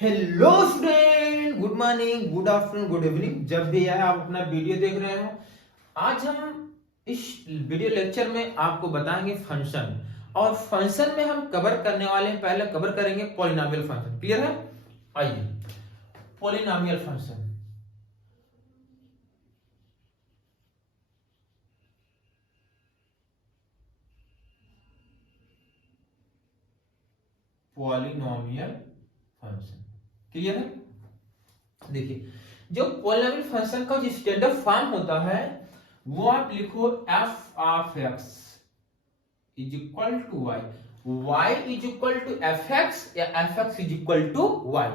Hello student, good morning, good afternoon, good evening, जब भी है आप अपना वीडियो देख रहे हो। आज हम इस वीडियो लेक्चर में आपको बताएंगे फंक्शन। और फंक्शन में हम कवर करने वाले हैं, पहले कवर करेंगे पॉलिनोमियल फंक्शन। क्लियर है? आइए, polynomial function. Polynomial function clear है? देखिए, जो पॉलिनोमियल फंक्शन का जो स्टैंडर्ड फॉर्म होता है वो आप लिखो F of X is equal to Y, Y is equal to F X या F X is equal to Y.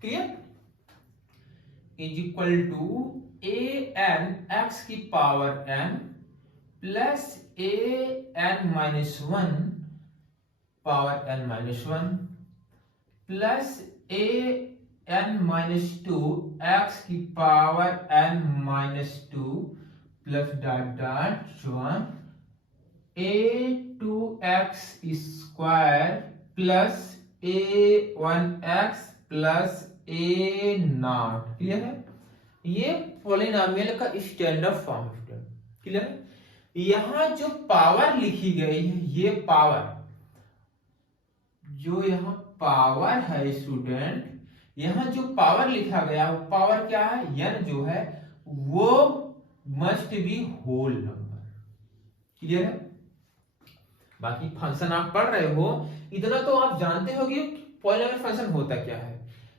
Clear? Is equal to A N X की power N plus A N minus one power N minus one plus A N minus two X की power N minus two plus dot dot one A two x square plus A one X plus A naught. Clear है? ये polynomial का standard form है। Clear है? यहां जो power लिखी गई है, ये पावर जो यहाँ पावर है स्टूडेंट, यहां जो पावर लिखा गया वो पावर क्या है? n जो है वो must be whole number. Clear है? बाकी फंक्शन आप पढ़ रहे हो, इतना तो आप जानते हो कि पॉलिनोमियल फंक्शन होता क्या है।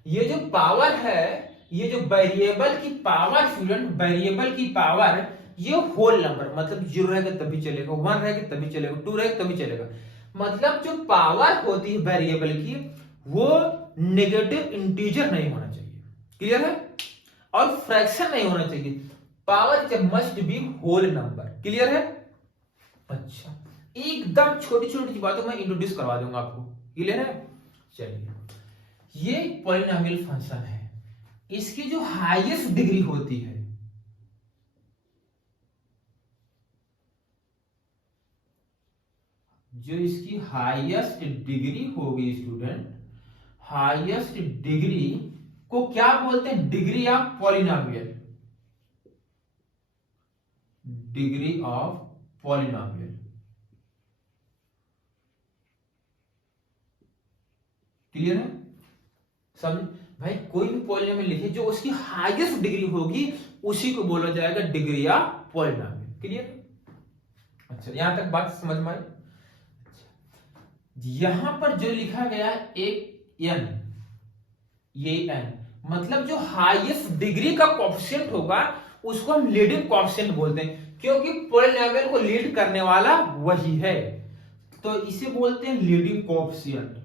ये जो पावर है, ये जो वेरिएबल की पावर स्टूडेंट, वेरिएबल की पावर, ये होल नंबर, मतलब 0 रहेगा तभी चलेगा, 1 रहेगा तभी चलेगा, 2 रहेगा तभी चलेगा। मतलब जो पावर होती है वेरिएबल की, वो नेगेटिव इंटीजर नहीं होना चाहिए। क्लियर है? और फ्रैक्शन नहीं होना चाहिए। पावर जब must be whole number. Clear है? अच्छा, एकदम छोटी छोटी बातों में इंट्रोड्यूस करवा दूंगा आपको। क्लियर है? चलिए, ये पॉलिनोमियल फंक्शन है, इसकी जो हाईएस्ट डिग्री होती है, जो इसकी हाईएस्ट डिग्री होगी स्टूडेंट, हाईएस्ट डिग्री को क्या बोलते हैं? Degree of polynomial, degree of polynomial. Clear है? समझ भाई, कोई भी पॉलिनोमियल लिखे जो उसकी हाईएस्ट डिग्री होगी उसी को बोला जाएगा डिग्री ऑफ पॉलिनोमियल। क्लियर? अच्छा, यहां तक बात समझ में आई? यहां पर जो लिखा गया एक एन, ये एन मतलब जो हाईएस्ट डिग्री का कोएफिशिएंट होगा उसको हम लीडिंग कोएफिशिएंट बोलते हैं, क्योंकि पॉलिनोमियल को लीड करने वाला वही है, तो इसे बोलते हैं लीडिंग कोएफिशिएंट।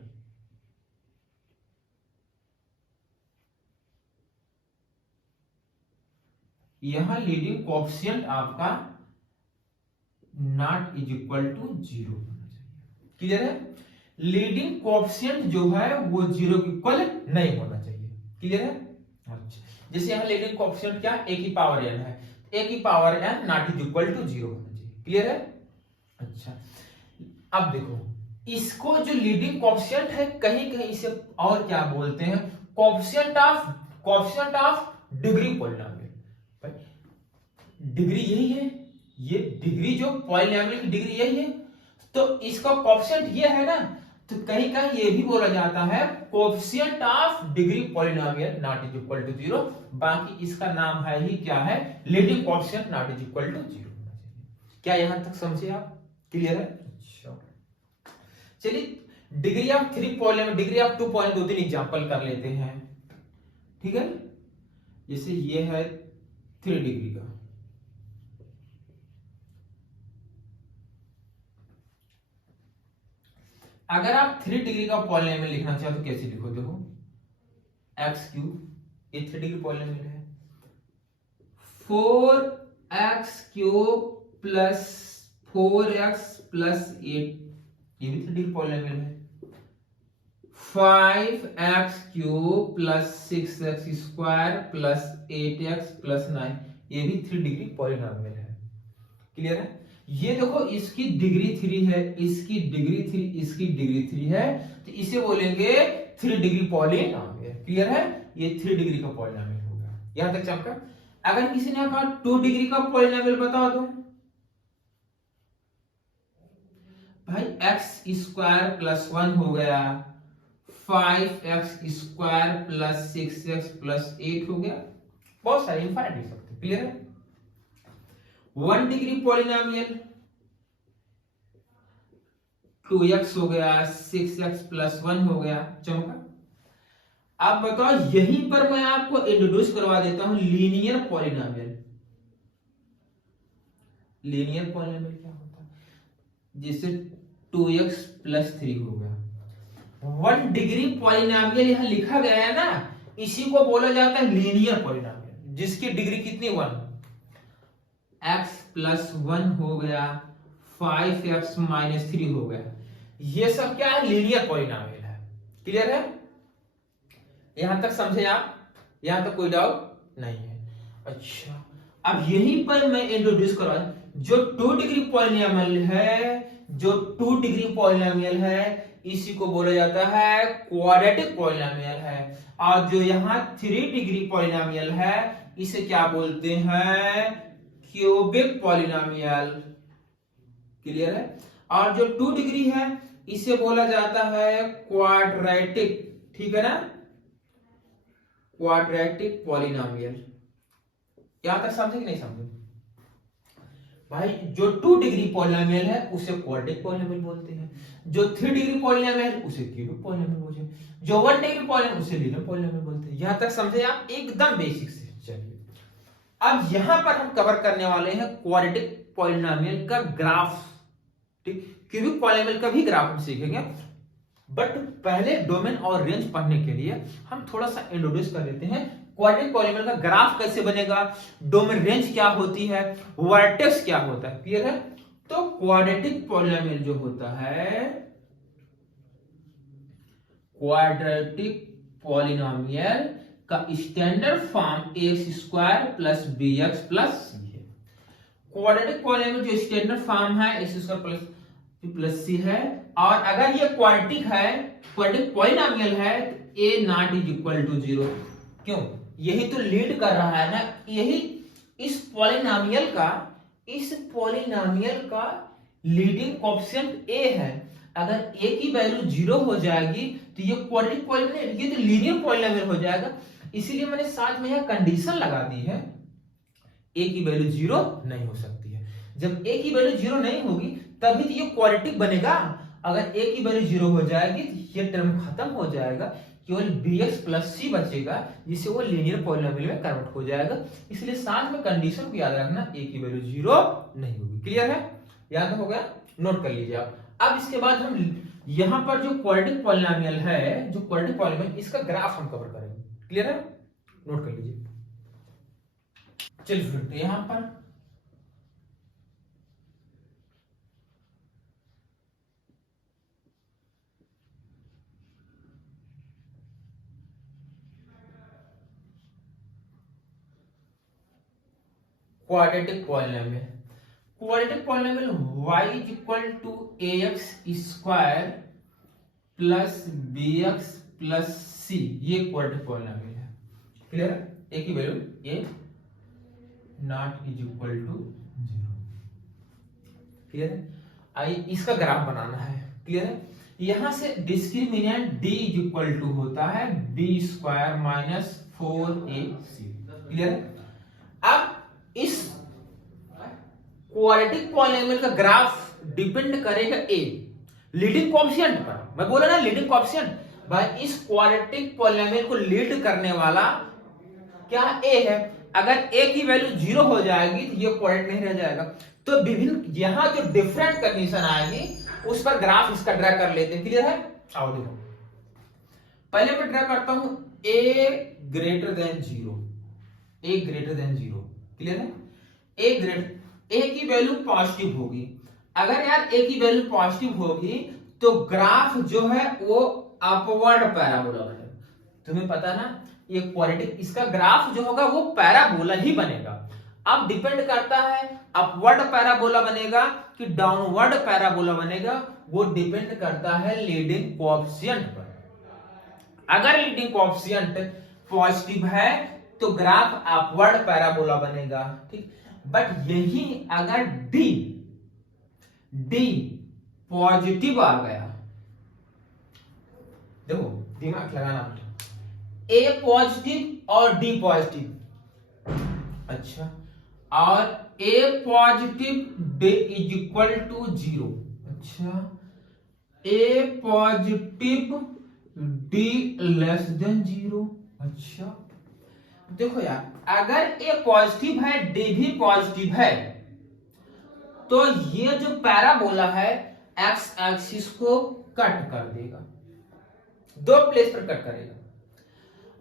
यहां लीडिंग कोएफिशिएंट आपका नॉट इज इक्वल टू 0 होना चाहिए। क्लियर है? लीडिंग कोएफिशिएंट जो है वो 0 के इक्वल नहीं होना चाहिए। क्लियर है? अच्छा, जैसे यहां लीडिंग कोएफिशिएंट क्या? a की पावर n है, a की power n not is equal to 0 होना चाहिए। क्लियर है? अच्छा, अब देखो, इसको जो लीडिंग कोएफिशिएंट है, कहीं कहीं इसे और क्या बोलते हैं? Coefficient of degree polynomial. Degree यही है, ये डिग्री जो पॉलिनोमियल की डिग्री यही है, तो इसका कोएफिशिएंट ये है ना, तो कहीं कहीं ये भी बोला जाता है coefficient of degree polynomial not is equal to 0। बाकी इसका नाम है ही क्या है? Leading coefficient not is equal to 0 होना चाहिए। क्या यहां तक समझे आप? क्लियर है? अच्छा, चलिए, degree of 3 polynomial, degree of 2 point 2-3 example कर लेते हैं। ठीक है? जैसे ये है 3 डिग्री का, अगर आप 3 डिग्री का पॉलिनोमियल लिखना चाहो तो कैसे लिखो? देखो, एक्स क्यूब, ये 3 डिग्री पॉलिनोमियल है, 4x cube plus 4x plus 8, ये भी 3 डिग्री पॉलिनोमियल है, 5x cube plus 6x square plus 8x plus 9, ये भी 3 डिग्री पॉलिनोमियल है। क्लियर है? ये देखो इसकी डिग्री 3 है, इसकी डिग्री 3, इसकी डिग्री 3 है, तो इसे बोलेंगे 3 डिग्री पॉलिनोमियल। क्लियर है? ये 3 डिग्री का पॉलिनोमियल हो गया। यहां तक चमका। अगर किसी ने कहा 2 डिग्री का पॉलिनोमियल बता दो, भाई एक्स स्क्वायर प्लस 1 हो गया, 5x square plus 6x plus 8 हो गया, बहुत सारे इनफाइनाइट लिख सकते। क्लियर है? 1 डिग्री पॉलिनोमियल 2x हो गया, 6x प्लस 1 हो गया, चमका। अब बताओ, यहीं पर मैं आपको इंट्रोड्यूस करवा देता हूं लीनियर पॉलिनोमियल। लीनियर पॉलिनोमियल क्या होता है? जिससे 2x प्लस 3 हो गया। 1 डिग्री पॉलिनोमियल यहां लिखा गया है ना, इसी को बोला जाता है लीनियर पॉलिनोमियल, जिसकी डिग्री कितनी 1। x प्लस 1 हो गया, 5x माइनस 3 हो गया, ये सब क्या है? लीनियर पॉलिनोमियल है। क्लियर है? यहां तक समझे आप? यहां तक कोई डाउट नहीं है? अच्छा, अब यहीं पर मैं इंट्रोड्यूस करा जो 2 डिग्री पॉलिनोमियल है, जो 2 डिग्री पॉलिनोमियल है, इसी को बोला जाता है क्वाड्रेटिक पॉलिनोमियल है। और जो यहां 3 डिग्री पॉलिनोमियल है, इसे क्या बोलते हैं? Cubic polynomial. क्लियर है? और जो 2 डिग्री है, इसे बोला जाता है क्वाड्रेटिक। ठीक है ना? Quadratic polynomial. यहां तक समझे कि नहीं समझे? भाई जो 2 डिग्री पॉलिनोमियल है उसे क्वाड्रेटिक पॉलिनोमियल बोलते हैं, जो 3 डिग्री पॉलिनोमियल उसे क्यूबिक पॉलिनोमियल बोलते हैं, जो 1 डिग्री पॉलिनोमियल उसे लीनियर पॉलिनोमियल बोलते हैं। यहां तक समझे आप? एकदम बेसिक से। चलिए, अब यहां पर हम कवर करने वाले हैं क्वाड्रेटिक पॉलिनोमियल का ग्राफ। ठीक, क्यूबिक पॉलिनोमियल का भी ग्राफ हम सीखेंगे, बट पहले डोमेन और रेंज पढ़ने के लिए हम थोड़ा सा इंट्रोड्यूस कर देते हैं क्वाड्रेटिक पॉलिनोमियल का ग्राफ कैसे बनेगा, डोमेन रेंज क्या होती है, वर्टेक्स क्या होता है। क्लियर है? तो क्वाड्रेटिक पॉलिनोमियल जो होता है, क्वाड्रेटिक पॉलिनोमियल का standard form X square plus B X plus C है। क्वाड्रेटिक पॉलिनोमियल जो स्टैंडर्ड फॉर्म है एक्स स्क्वायर प्लस सी है, और अगर ये क्वाड्रेटिक है, क्वाड्रेटिक पॉलिनोमियल है, तो a not is equal to 0। क्यों? यही तो लीड कर रहा है ना, यही इस पॉलिनोमियल का लीडिंग कोएफिशिएंट a है। अगर a की वैल्यू 0 हो जाएगी तो ये क्वाड्रेटिक पॉलिनोमियल, ये तो लीनियर पॉलिनोमियल हो जाएगा। इसीलिए मैंने साथ में यह कंडीशन लगा दी है, a की वैल्यू 0 नहीं हो सकती है। जब a की वैल्यू 0 नहीं होगी तभी तो ये क्वाड्रेटिक बनेगा। अगर a की वैल्यू 0 हो जाएगी तो ये टर्म खत्म हो जाएगा, केवल bx प्लस c बचेगा, जिससे वो लीनियर पॉलिनोमियल में कन्वर्ट हो जाएगा। इसलिए साथ में कंडीशन को याद रखना, a की वैल्यू 0 नहीं होगी। क्लियर है? याद हो गया? नोट कर लीजिए आप। अब इसके बाद हम यहां पर जो क्वाड्रेटिक पॉलिनोमियल है, जो क्वाड्रेटिक पॉलिनोमियल, इसका ग्राफ हम कवर करेंगे। क्लियर है? नोट कर लीजिए। चलिए फिर तो यहां पर quadratic polynomial, quadratic polynomial y is equal to ax square plus bx plus c, ये क्वाड्रेटिक पॉलिनोमियल है। क्लियर है? a की value a not is equal to 0। Clear है? आई इसका ग्राफ बनाना है। क्लियर है? यहां से discriminant d is equal to होता है b square minus 4ac। Clear है? अब इस क्वाड्रेटिक पॉलिनोमियल का ग्राफ डिपेंड करेगा a लीडिंग कोएफिशिएंट पर। मैं बोला ना लीडिंग कोएफिशिएंट, भाई इस क्वाड्रेटिक पॉलिनोमियल को लीड करने वाला क्या a है। अगर a की वैल्यू 0 हो जाएगी तो ये क्वाड्रेटिक नहीं रह जाएगा। तो विभिन्न यहां जो डिफरेंट कंडीशन आएगी उस पर ग्राफ इसका ड्रा कर लेते हैं। क्लियर है? आओ देखो, पहले मैं ड्रा करता हूं a greater than 0, a greater than 0। Clear है? a की वैल्यू पॉजिटिव होगी। अगर यार a की वैल्यू पॉजिटिव होगी तो ग्राफ जो है वो अपवर्ड पैराबोला बनेगा। तुम्हें पता ना, ये क्वाड्रेटिक, इसका ग्राफ जो होगा वो पैराबोला ही बनेगा। अब डिपेंड करता है अपवर्ड पैराबोला बनेगा कि डाउनवर्ड पैराबोला बनेगा, वो डिपेंड करता है लीडिंग कोएफिशिएंट पर। अगर लीडिंग कोएफिशिएंट पॉजिटिव है तो ग्राफ अपवर्ड पैराबोला बनेगा, ठीक। बट यही अगर डी पॉजिटिव आ गया, देखो दिमाग लगाना, ए पॉजिटिव और डी पॉजिटिव, अच्छा, और A positive D is equal to 0, अच्छा, A positive D less than 0, अच्छा। देखो यार, अगर ए पॉजिटिव है डी भी पॉजिटिव है तो ये जो पैराबोला है एक्स एक्सिस को कट कर देगा, दो प्लेस पर कट करेगा।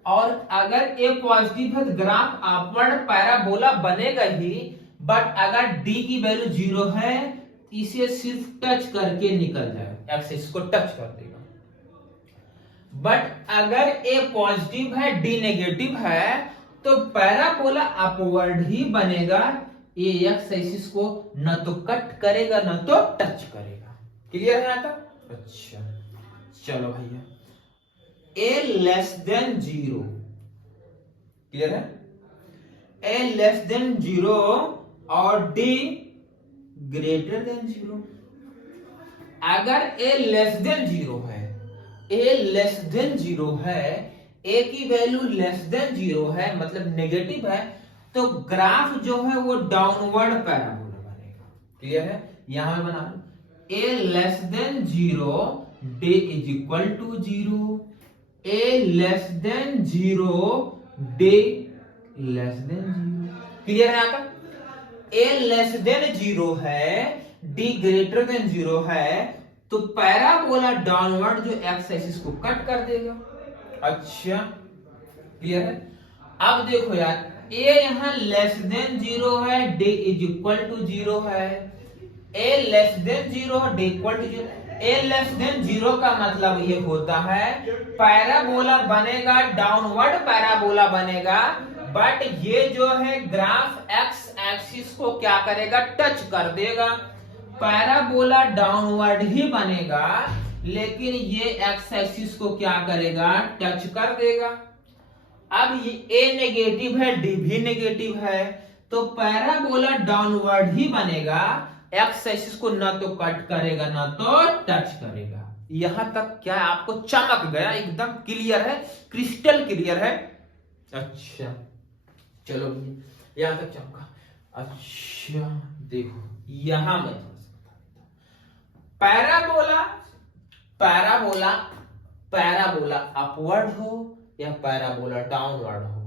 और अगर ए पॉजिटिव है तो ग्राफ अपवर्ड पैराबोला बनेगा ही, बट अगर डी की वैल्यू 0 है इसे सिर्फ टच करके निकल जाएगा, एक्सिस को टच कर देगा। बट अगर ए पॉजिटिव है डी नेगेटिव है तो पैराबोला अपवर्ड ही बनेगा, ए एक्स एक्सिस को न तो कट करेगा न तो टच करेगा। क्लियर है यहाँ तक? अच्छा चलो भैया, ए लेस देन 0, क्लियर है, ए लेस देन 0 और डी ग्रेटर देन 0। अगर ए लेस देन 0 है, ए लेस देन 0 है, ए की वैल्यू लेस देन 0 है मतलब नेगेटिव है, तो ग्राफ जो है वो डाउनवर्ड पैराबोला बनेगा। क्लियर है? यहां में बना लो, A less than 0 D is equal to 0, A less than 0 D less than 0। Clear है यहाँ तक? ए लेस देन 0 है, डी ग्रेटर देन 0 है, तो पैराबोला डाउनवर्ड जो एक्स एक्सिस को कट कर देगा। अच्छा क्लियर है? अब देखो यार, ए यहां लेस देन 0 है, डी इज इक्वल टू 0 है, a less than 0 d equal to 0। A less than 0 का मतलब ये होता है पैराबोला बनेगा, डाउनवर्ड पैराबोला बनेगा, बट ये जो है ग्राफ एक्स एक्सिस को क्या करेगा, टच कर देगा। पैराबोला डाउनवर्ड ही बनेगा लेकिन ये एक्स एक्सिस को क्या करेगा, टच कर देगा। अब ये ए नेगेटिव है डी भी नेगेटिव है, तो पैराबोला डाउनवर्ड ही बनेगा, एक्स एक्सिस को ना तो कट करेगा ना तो टच करेगा। यहां तक क्या आपको चमक गया? एकदम क्लियर है, क्रिस्टल क्लियर है। अच्छा चलो यहां तक चमका। अच्छा देखो यहां में पैराबोला पैराबोला पैराबोला अपवर्ड हो या पैराबोला डाउनवर्ड हो,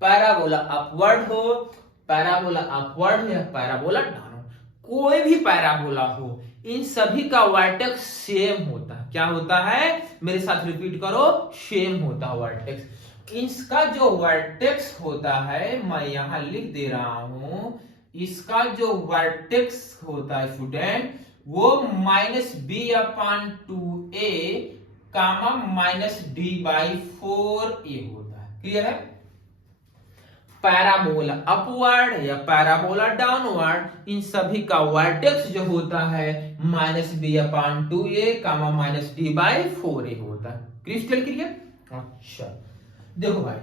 पैराबोला अपवर्ड हो, पैराबोला अपवर्ड हो या पैराबोला डाउनवर्ड, कोई भी पैराबोला हो, इन सभी का वर्टेक्स सेम होता है। क्या होता है? मेरे साथ रिपीट करो, सेम होता है वर्टेक्स। इसका जो वर्टेक्स होता है मैं यहां लिख दे रहा हूं, इसका जो वर्टेक्स होता है स्टूडेंट वो -b/2a -d/4a होता है। क्लियर है? पैराबोला अपवर्ड या पैराबोला डाउनवर्ड, इन सभी का वर्टेक्स जो होता है -b/2a -d/4a होता है। Crystal clear? अच्छा देखो भाई,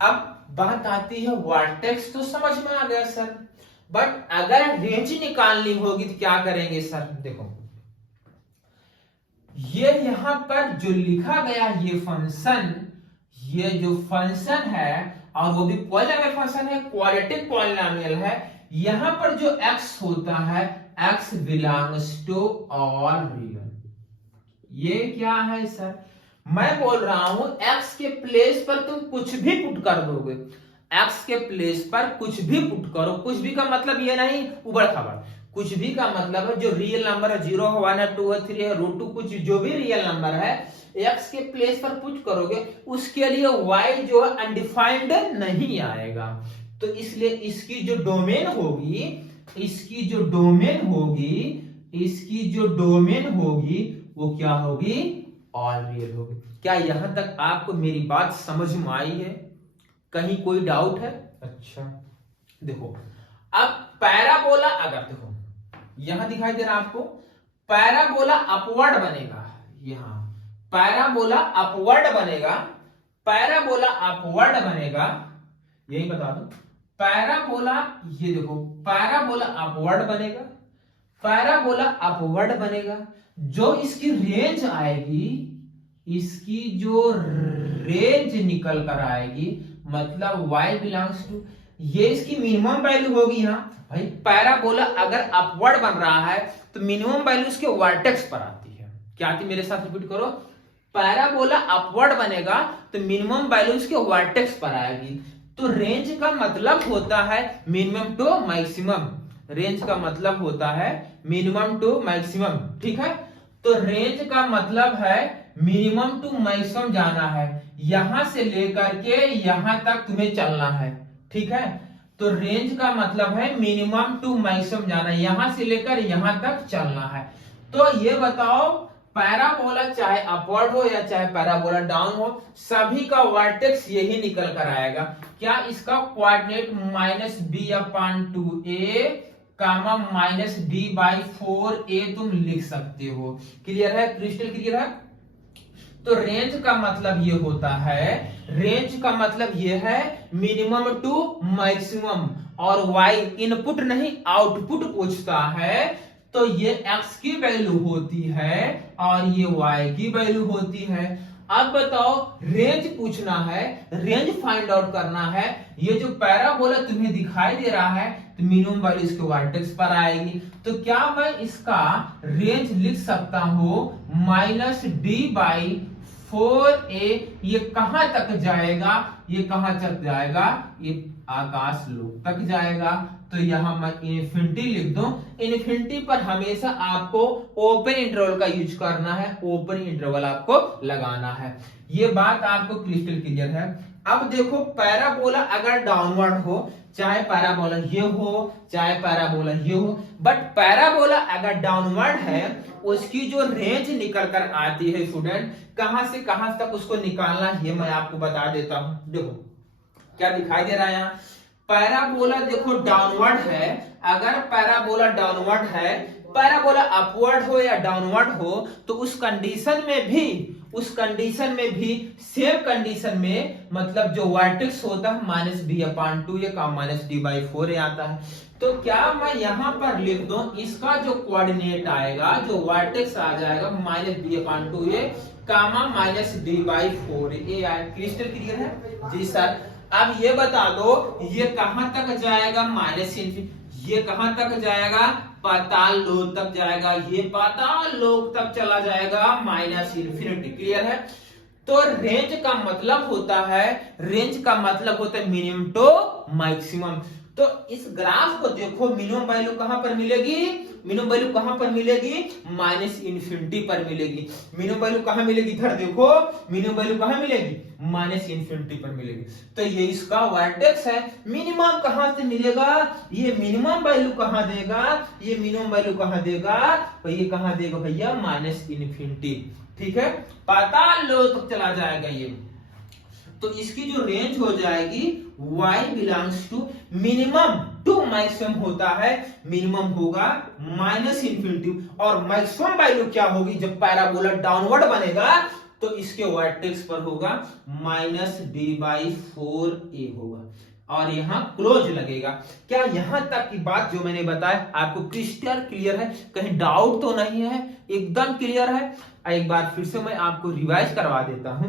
अब बात आती है वर्टेक्स तो समझ में आ गया सर, बट अगर रेंज निकालनी होगी तो क्या करेंगे सर? देखो ये यहां पर जो लिखा गया ये फंक्शन, ये जो फंक्शन है और वो भी पॉलिनोमियल फंक्शन है, क्वाड्रेटिक पॉलिनोमियल है, यहां पर जो x होता है x belongs to all real. ये क्या है सर? मैं बोल रहा हूं x के प्लेस पर तुम कुछ भी पुट कर दोगे, x के प्लेस पर कुछ भी पुट करो, कुछ भी का मतलब ये नहीं उबड़ खाबड़, कुछ भी का मतलब है जो रियल नंबर है, 0 है 1 है 2 है 3 है √2, कुछ जो भी रियल नंबर है x के प्लेस पर पुट करोगे उसके लिए y जो है अनडिफाइंड नहीं आएगा। तो इसलिए इसकी जो डोमेन होगी, इसकी जो डोमेन होगी, इसकी जो डोमेन होगी वो क्या होगी? ऑल रियल होगी। क्या यहां तक आपको मेरी बात समझ में आई है? कहीं कोई डाउट है? अच्छा देखो अब पैराबोला, अगर देखो यहां दिखाई दे रहा आपको, पैराबोला अपवर्ड बनेगा, यहां पैराबोला अपवर्ड बनेगा, पैराबोला अपवर्ड बनेगा, यही बता दो पैराबोला, ये देखो पैराबोला अपवर्ड बनेगा, पैराबोला अपवर्ड बनेगा, जो इसकी रेंज आएगी, इसकी जो रेंज निकल कर आएगी, मतलब y बिलोंग्स टू, ये इसकी मिनिमम वैल्यू होगी। यहाँ भाई पैराबोला अगर अपवर्ड बन रहा है तो मिनिमम वैल्यू इसके वर्टेक्स पर आती है, क्या आती, मेरे साथ रिपीट करो, पैराबोला अपवर्ड बनेगा तो मिनिमम वैल्यू इसके वर्टेक्स पर आएगी। तो रेंज का मतलब होता है मिनिमम टू मैक्सिमम, रेंज का मतलब होता है मिनिमम टू मैक्सिमम, ठीक है। तो रेंज का मतलब है मिनिमम टू मैक्सिमम जाना है, यहां से लेकर के यहां तक तुम्हें चलना है, ठीक है। तो रेंज का मतलब है मिनिमम टू मैक्सिमम जाना है, यहां से लेकर यहां तक चलना है। तो ये बताओ पैराबोला चाहे अपवर्ड हो या चाहे पैराबोला डाउन हो, सभी का वर्टेक्स यही निकल कर आएगा। क्या इसका कोऑर्डिनेट -b/2a कामा -d/4a तुम लिख सकते हो। क्लियर है, क्रिस्टल क्लियर है। तो रेंज का मतलब ये होता है, रेंज का मतलब ये है मिनिमम टू मैक्सिमम, और y इनपुट नहीं आउटपुट पूछता है, तो ये x की वैल्यू होती है और ये y की वैल्यू होती है। अब बताओ रेंज पूछना है, रेंज फाइंड आउट करना है। ये जो पैराबोला तुम्हें दिखाई दे रहा है तो मिनिमम वैल्यू इसके वर्टेक्स पर आएगी, तो क्या मैं इसका रेंज लिख सकता हूं -d/4a, ये कहां तक जाएगा, ये कहां तक जाएगा, ये आकाश लोक तक जाएगा। तो यहां मैं इन्फिनिटी लिख दूं, इन्फिनिटी पर हमेशा आपको ओपन इंटरवल का यूज करना है, ओपन इंटरवल आपको लगाना है। ये बात आपको क्रिस्टल क्लियर है। अब देखो पैराबोला अगर डाउनवर्ड हो, चाहे पैराबोला ये हो चाहे पैराबोला ये हो, बट पैराबोला अगर डाउनवर्ड है उसकी जो रेंज निकल कर आती है स्टूडेंट, कहां से कहां तक उसको निकालना है मैं आपको बता देता हूं। देखो क्या दिखाई दे रहा है यहाँ, पैराबोला देखो डाउनवर्ड है, अगर पैराबोला डाउनवर्ड है, पैराबोला अपवर्ड हो या डाउनवर्ड हो, तो उस कंडीशन में भी सेम कंडीशन में मतलब जो वर्टेक्स होता है -b/2 या -d/4 आता है। तो क्या मैं यहां पर लिख दूं, इसका जो कोऑर्डिनेट आएगा, जो वर्टेक्स आ जाएगा -b/2 कामा -d/4 आए। क्रिस्टल क्लियर है जी सर। अब ये बता दो ये कहां तक जाएगा, -∞, ये कहां तक जाएगा, पाताल लोक तक जाएगा, ये पाताल लोक तक चला जाएगा -∞। क्लियर है। तो रेंज का मतलब होता है, रेंज का मतलब होता है मिनिमम टू मैक्सिमम। तो इस ग्राफ को देखो, मिनिमम वैल्यू कहां पर मिलेगी, मिनिमम वैल्यू कहां पर मिलेगी, -∞ पर मिलेगी। मिनिमम वैल्यू कहां मिलेगी, इधर देखो मिनिमम वैल्यू कहां मिलेगी, -∞ पर मिलेगी। तो ये इसका वर्टेक्स है। मिनिमम कहां से मिलेगा, ये मिनिमम वैल्यू कहां देगा, ये मिनिमम वैल्यू कहां देगा, तो ये कहां देगा भैया -∞। ठीक है, पाताल लोक तक चला जाएगा ये। तो इसकी जो रेंज हो जाएगी y belongs to minimum to maximum होता है, मिनिमम होगा -∞, और मैक्सिमम वैल्यू क्या होगी, जब पैराबोला डाउनवर्ड बनेगा तो इसके वर्टेक्स पर होगा -d/4a होगा, और यहां क्लोज लगेगा। क्या यहां तक की बात जो मैंने बताया आपको क्रिस्टल क्लियर है, कहीं डाउट तो नहीं है, एकदम क्लियर है। एक बार फिर से मैं आपको रिवाइज करवा देता हूं।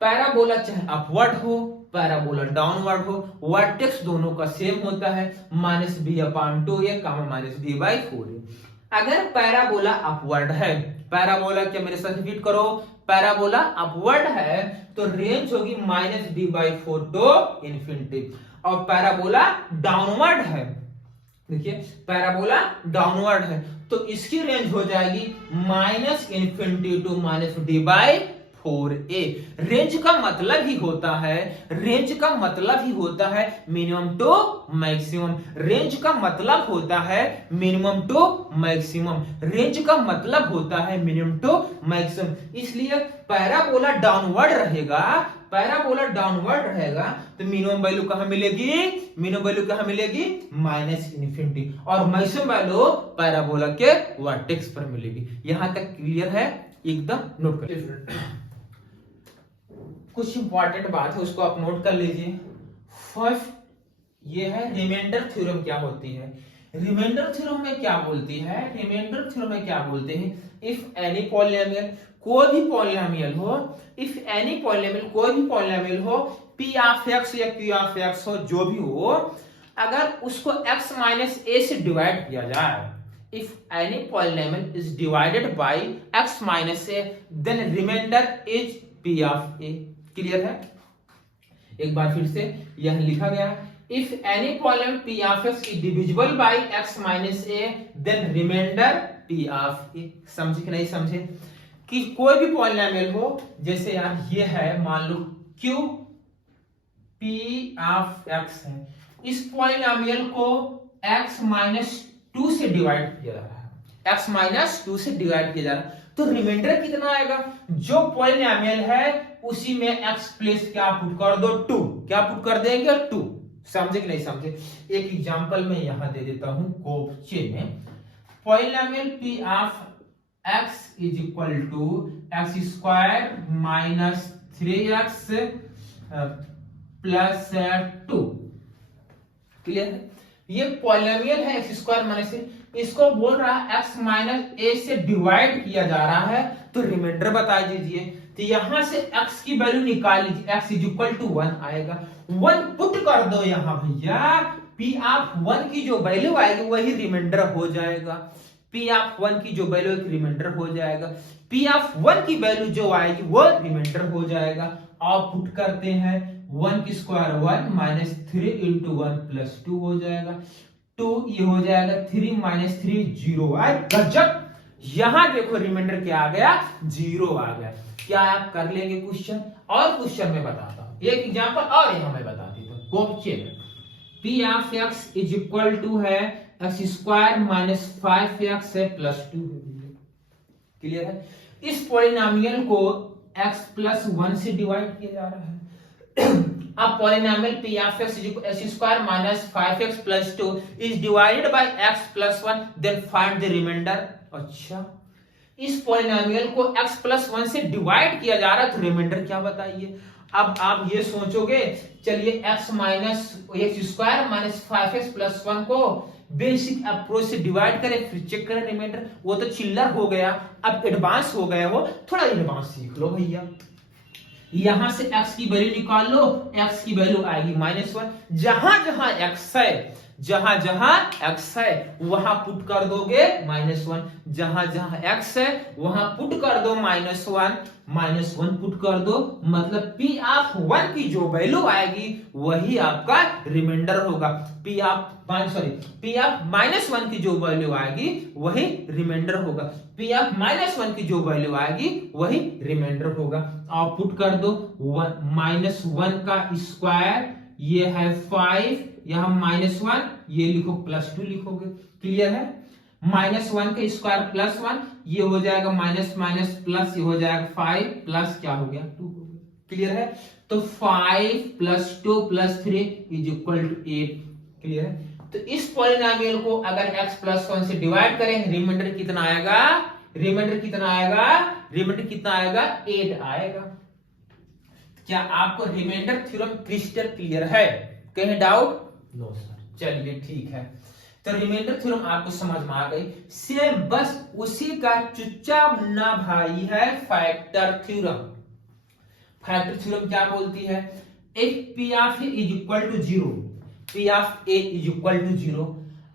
पैराबोला चाहे अपवर्ड हो पैराबोला डाउनवर्ड हो, वर्टेक्स दोनों का सेम होता है -b/2 -d/4। अगर पैराबोला अपवर्ड है, पैराबोला क्या मेरे साथ रिपीट करो, पैराबोला अपवर्ड है तो रेंज होगी -d/4 टू इन्फिनिटी, और पैराबोला डाउनवर्ड है, देखिए पैराबोला डाउनवर्ड है तो इसकी रेंज हो जाएगी -∞ टू -d/4 4a। रेंज का मतलब ही होता है, रेंज का मतलब ही होता है मिनिमम टू मैक्सिमम। रेंज का मतलब होता है मिनिमम टू मैक्सिमम। रेंज का मतलब होता है मिनिमम टू मैक्सिमम। इसलिए पैराबोला डाउनवर्ड रहेगा, पैराबोला डाउनवर्ड रहेगा तो मिनिमम वैल्यू कहां मिलेगी, मिनिमम वैल्यू कहां मिलेगी, माइनस इन्फिनिटी, और मैक्सिमम वैल्यू पैराबोला के वर्टेक्स पर मिलेगी। यहां तक क्लियर है, एकदम नोट कर। कुछ इंपॉर्टेंट बात है उसको आप नोट कर लीजिए। फर्स्ट ये है रिमाइंडर थ्योरम क्या होती है। रिमाइंडर थ्योरम में क्या बोलती है, रिमाइंडर थ्योरम में क्या बोलते हैं, इफ एनी पॉलिनोमियल, कोई भी पॉलिनोमियल हो, इफ एनी पॉलिनोमियल, कोई भी पॉलिनोमियल हो, p ऑफ x या q ऑफ x हो, जो भी हो, अगर उसको x माइनस a से डिवाइड किया जाए, if any polynomial is divided by x minus a, then remainder is p of a। Clear है, एक बार फिर से यह लिखा गया, if any polynomial p of x is divisible by x minus a, then remainder p of a। समझे कि नहीं समझे, कि कोई भी पॉलिनोमियल हो, जैसे यार ये है, मान लो q p of x है, इस पॉलिनोमियल को x माइनस 2 से डिवाइड किया जा रहा है, x माइनस 2 से डिवाइड किया जा रहा है, तो रिमाइंडर कितना आएगा, जो पॉलिनोमियल है उसी में x प्लस क्या पुट कर दो, 2, क्या पुट कर देंगे, 2। समझे कि नहीं समझे, एक एग्जांपल मैं यहां दे देता हूं क्वेश्चन में। Polynomial p of x is equal to x square minus 3x plus 2। Clear है, ये पॉलिनोमियल है एक्स स्क्वायर माइनस, इसको बोल रहा है x माइनस a से डिवाइड किया जा रहा है, तो रिमाइंडर बता दीजिए। तो यहां से x की वैल्यू निकाल लीजिए, x इज इक्वल टू 1 आएगा, 1 पुट कर दो यहां भैया, p ऑफ 1 की जो वैल्यू आएगी वही रिमाइंडर हो जाएगा, p ऑफ 1 की जो वैल्यू एक रिमाइंडर हो जाएगा, p ऑफ 1 की वैल्यू जो आएगी वो रिमाइंडर हो जाएगा। आप पुट करते हैं 1 की स्क्वायर 1 माइनस 3 इंटू 1 प्लस 2 हो जाएगा, 2 ये हो जाएगा 3 माइनस 3 0 आए, गजब। यहां देखो रिमाइंडर क्या आ गया, 0 आ गया। क्या आप कर लेंगे क्वेश्चन, और क्वेश्चन में बताता हूं, एक एग्जांपल और यहां मैं बता देता हूं। Question p of x is equal to है x स्क्वायर माइनस 5x है प्लस 2। क्लियर है, इस पॉलिनोमियल को x प्लस 1 से डिवाइड किया जा रहा है। अब polynomial p of x x square minus 5x plus 2 is divided by x plus 1, then find the remainder. अच्छा, इस पॉलिनोमियल को x प्लस 1 से डिवाइड किया जा रहा है, तो रिमाइंडर क्या बताइए। अब आप ये सोचोगे, चलिए x minus x square minus 5x plus 1 को बेसिक अप्रोच से डिवाइड करें, फिर चेक करें रिमाइंडर, वो तो चिल्लर हो गया, अब एडवांस हो गया, वो थोड़ा एडवांस सीख लो भैया। यहां से x की वैल्यू निकाल लो, x की वैल्यू आएगी -1, जहां जहां x है, जहां जहां x है वहां पुट कर दोगे -1, जहां जहां x है वहां पुट कर दो -1 पुट कर दो, मतलब p ऑफ 1 की जो वैल्यू आएगी वही आपका रिमाइंडर होगा, p ऑफ -1 की जो वैल्यू आएगी वही रिमाइंडर होगा, p ऑफ -1 की जो वैल्यू आएगी वही रिमाइंडर होगा। और पुट कर दो -1 का स्क्वायर, ये है 5, यहां -1, ये लिखो प्लस 2 लिखोगे। क्लियर है, -1 का स्क्वायर प्लस 1, ये हो जाएगा माइनस माइनस प्लस, ये हो जाएगा 5 प्लस क्या हो गया 2 हो गया। क्लियर है, तो 5 plus 2 plus 3 is equal to 8। Clear है, तो इस पॉलिनोमियल को अगर x प्लस 1 से डिवाइड करें, रिमाइंडर कितना आएगा, रिमाइंडर कितना आएगा, रिमाइंडर कितना आएगा, 8 आएगा। क्या आपको रिमाइंडर थ्योरम क्रिस्टल क्लियर है, कहीं डाउट? नो सर, चलिए ठीक है। तो रिमाइंडर थ्योरम आपको समझ में आ गई, सेम बस उसी का चुच्चा ना भाई है फैक्टर थ्योरम। फैक्टर थ्योरम क्या बोलती है, if p of a is equal to 0, p of a is equal to 0,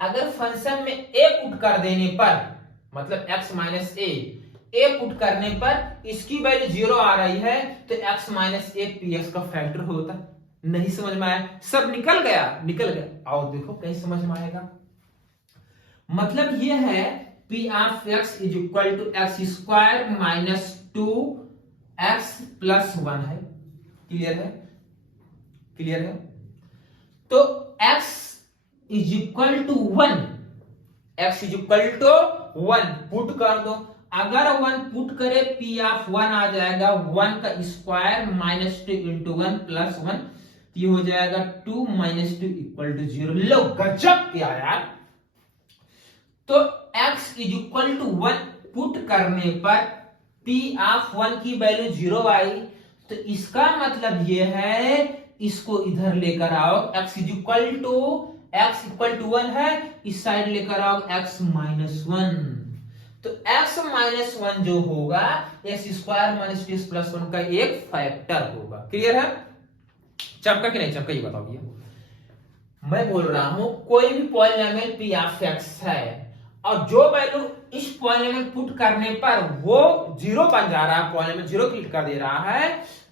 अगर फंक्शन में a पुट कर देने पर, मतलब x माइनस a पुट करने पर इसकी वैल्यू 0 आ रही है, तो x माइनस a px का फैक्टर होता। नहीं समझ में आया, सब निकल गया। आओ देखो कहीं समझ में आएगा, मतलब ये है p of x is equal to x square minus 2 x plus 1 है। क्लियर है? क्लियर है? तो x is equal to 1, x is equal to 1 put कर दो। अगर 1 पुट करे p ऑफ 1 आ जाएगा 1 का स्क्वायर माइनस 2 इंटू 1 प्लस 1, ये हो जाएगा 2 माइनस 2 इक्वल टू 0। लो गजब क्या यार। तो x is equal to 1 put करने पर p ऑफ 1 की वैल्यू 0 आई, तो इसका मतलब ये है इसको इधर लेकर आओ, x इज इक्वल टू 1 है, इस साइड लेकर आओ x माइनस 1, तो x माइनस 1 जो होगा x स्क्वायर माइनस 2 प्लस 1 का एक फैक्टर होगा। क्लियर है? चमका कि नहीं चमका ये बताओ। ये मैं बोल रहा हूं कोई भी पॉलिनोमियल p ऑफ x है और जो वैल्यू इस पॉलिनोमियल पुट करने पर वो 0 बन जा रहा है, पॉलिनोमियल 0 क्लिक कर दे रहा है,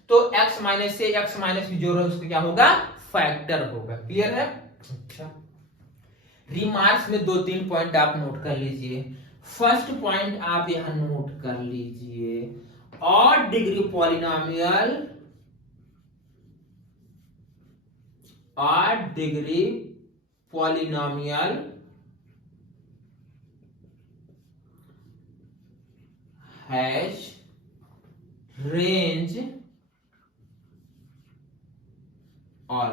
तो x माइनस से x माइनस भी जो उसका क्या होगा, फैक्टर होगा। क्लियर है? अच्छा, रिमार्क्स में 2-3 पॉइंट आप नोट कर लीजिए। फर्स्ट पॉइंट आप यहां नोट कर लीजिए, odd degree polynomial, odd degree polynomial has range all.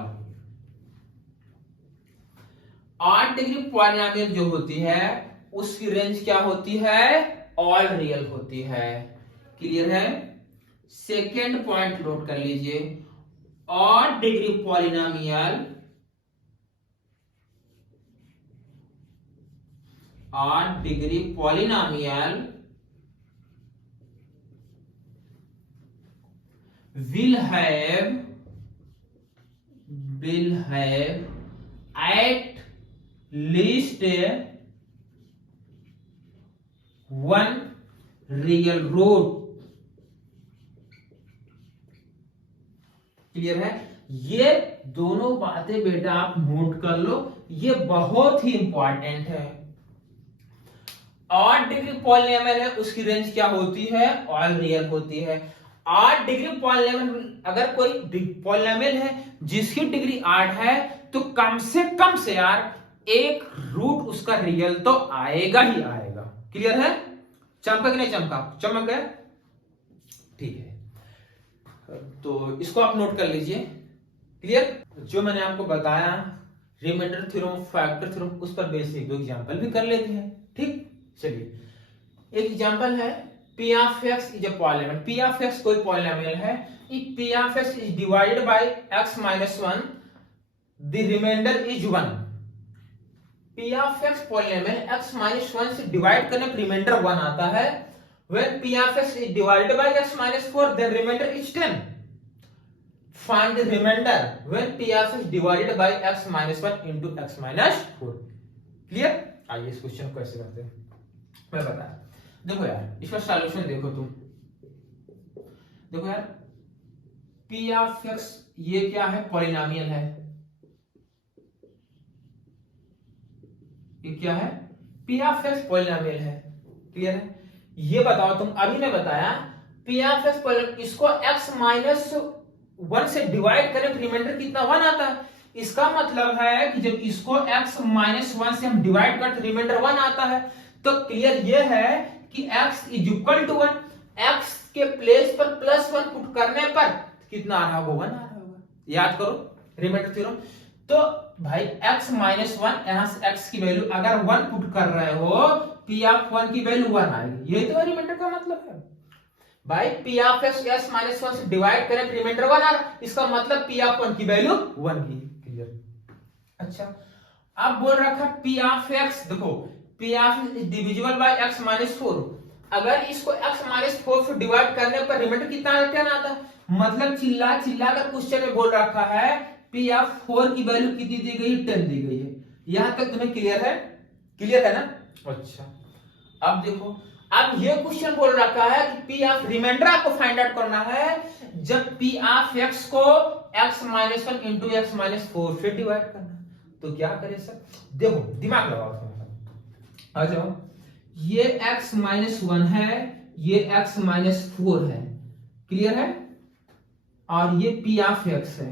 Odd degree polynomial जो होती है उसकी रेंज क्या होती है, ऑल रियल होती है। क्लियर है? सेकेंड पॉइंट नोट कर लीजिए, odd degree polynomial, odd degree polynomial will have at least one real root। Clear है? ये दोनों बातें बेटा आप नोट कर लो, ये बहुत ही इंपॉर्टेंट है। ऑड डिग्री पॉलिनोमियल है उसकी रेंज क्या होती है, ऑल रियल होती है। ऑड डिग्री पॉलिनोमियल, अगर कोई पॉलिनोमियल है जिसकी डिग्री 8 है तो कम से यार एक रूट उसका रियल तो आएगा ही आएगा। क्लियर है? चमका कि नहीं चमका? चमक गया? ठीक है, तो इसको आप नोट कर लीजिए। क्लियर? जो मैंने आपको बताया रिमाइंडर थ्योरम, फैक्टर थ्योरम, उस पर बेसिक 2 एग्जांपल भी कर लेते हैं। ठीक, चलिए एक एग्जांपल है, p of x is a polynomial। p of x कोई पॉलिनोमियल है, if p of x is divided by x minus 1, the remainder is 1। p of x polynomial x minus 1 से डिवाइड करने पर रिमाइंडर 1 आता है। when p of x is divided by x minus 4, then remainder is 10। find the remainder when p of x divided by x minus 1 into x minus 4। Clear? आइए इस question को कैसे करते हैं मैं बताया। देखो यार इसका सॉल्यूशन देखो तुम, देखो यार p ऑफ x ये क्या है, पॉलिनोमियल है। ये क्या है, p ऑफ x पॉलिनोमियल है। क्लियर है? ये बताओ तुम, अभी मैं बताया p ऑफ x पॉलिनोमियल, इसको x माइनस 1 से डिवाइड करें तो रिमाइंडर कितना 1 आता है। इसका मतलब है कि जब इसको x माइनस 1 से हम डिवाइड करते रिमाइंडर 1 आता है, तो क्लियर ये है कि x is equal to 1, x के प्लेस पर प्लस 1 पुट करने पर कितना आ रहा होगा, 1 आ रहा होगा। याद करो रिमाइंडर थ्योरम। तो भाई x माइनस 1, यहां से x की वैल्यू अगर 1 पुट कर रहे हो, p ऑफ 1 की वैल्यू 1 आएगी। यही तो रिमाइंडर का मतलब है भाई। p ऑफ x माइनस 1 से डिवाइड करें तो रिमाइंडर 1 आ रहा, इसका मतलब p ऑफ 1 की वैल्यू 1 की। क्लियर? अच्छा, अब बोल रखा p ऑफ x, देखो p of divisible by x minus 4, अगर इसको x माइनस 4 से डिवाइड करने पर रिमाइंडर कितना आता है, मतलब चिल्ला कर क्वेश्चन में बोल रखा है p ऑफ 4 की वैल्यू कितनी दी गई, 10 दी गई है। यहां तक तुम्हें क्लियर है? क्लियर है ना? अच्छा, अब देखो, अब ये क्वेश्चन बोल रखा है कि p ऑफ रिमाइंडर आपको फाइंड आउट करना है जब p ऑफ x को x minus 1 into x minus 4 से डिवाइड करना। तो क्या करें सर, देखो दिमाग लगाओ, आ जाओ। ये x माइनस 1 है, ये x माइनस 4 है। क्लियर है। और ये पी ऑफ एक्स है,